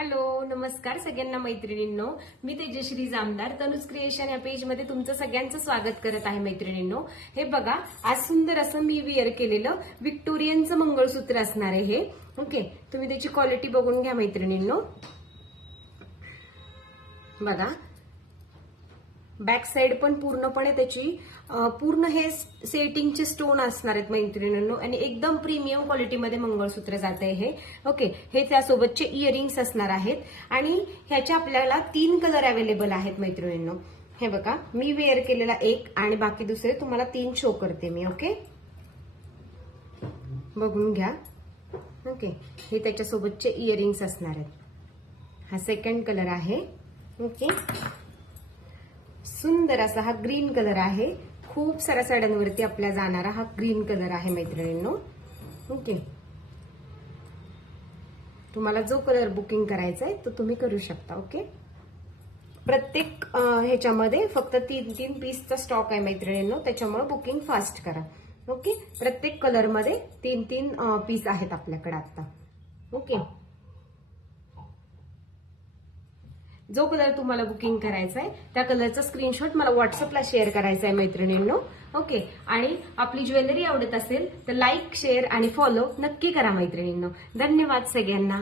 Hello, नमस्कार सगळ्यांना मैत्रिणींनो. मी तेजश्री जामदार तनुज क्रिएशन या पेजमध्ये तुमचं सगळ्यांचं स्वागत करत आहे. मैत्रिणींनो, हे बघा, आज सुंदर असं मी वेअर केलेलं विक्टोरियनचं मंगळसूत्र असणार आहे हे. ओके, तुम्ही त्याची क्वालिटी बघून घ्या मैत्रिणींनो. बघा, बॅक साइड पण पूर्णपणे त्याची पूर्ण हे सेटिंगचे स्टोन असणार आहेत मैत्रिणींनो, आणि एकदम प्रीमियम क्वालिटीमध्ये मंगळसूत्र जात आहे हे. ओके, हे त्यासोबतचे इयरिंग्स असणार आहेत आणि ह्याच्या आपल्याला 3 कलर अवेलेबल आहेत मैत्रिणींनो. हे बघा, मी वेअर केलेला एक आणि बाकी दुसरे तुम्हाला 3 शो करते मी. ओके, बघून घ्या. ओके, हे त्याच्यासोबतचे इयरिंग्स असणार आहेत. हा सेकंड कलर आहे. ओके, सुंदर असा हा ग्रीन कलर आहे. खूप साऱ्या साड्यांवरती आपल्या जाणारा हा ग्रीन कलर आहे मैत्रिणींनो. ओके, तुम्हाला जो कलर बुकिंग करायचा आहे तो तुम्ही करू शकता. ओके, प्रत्येक ह्याच्यामध्ये फक्त 3 पीसचा स्टॉक आहे मैत्रिणींनो, त्याच्यामुळे बुकिंग फास्ट करा. ओके, प्रत्येक कलरमध्ये 3 पीस आहेत आपल्याकडे आता. ओके, जो कलर तुम्हाला बुकिंग करायचा आहे त्या कलरचा स्क्रीनशॉट मला व्हॉट्सअपला शेअर करायचा आहे मैत्रिणींनो. ओके, आणि आपली ज्वेलरी आवडत असेल तर लाईक, शेअर आणि फॉलो नक्की करा मैत्रिणींनो. धन्यवाद सगळ्यांना.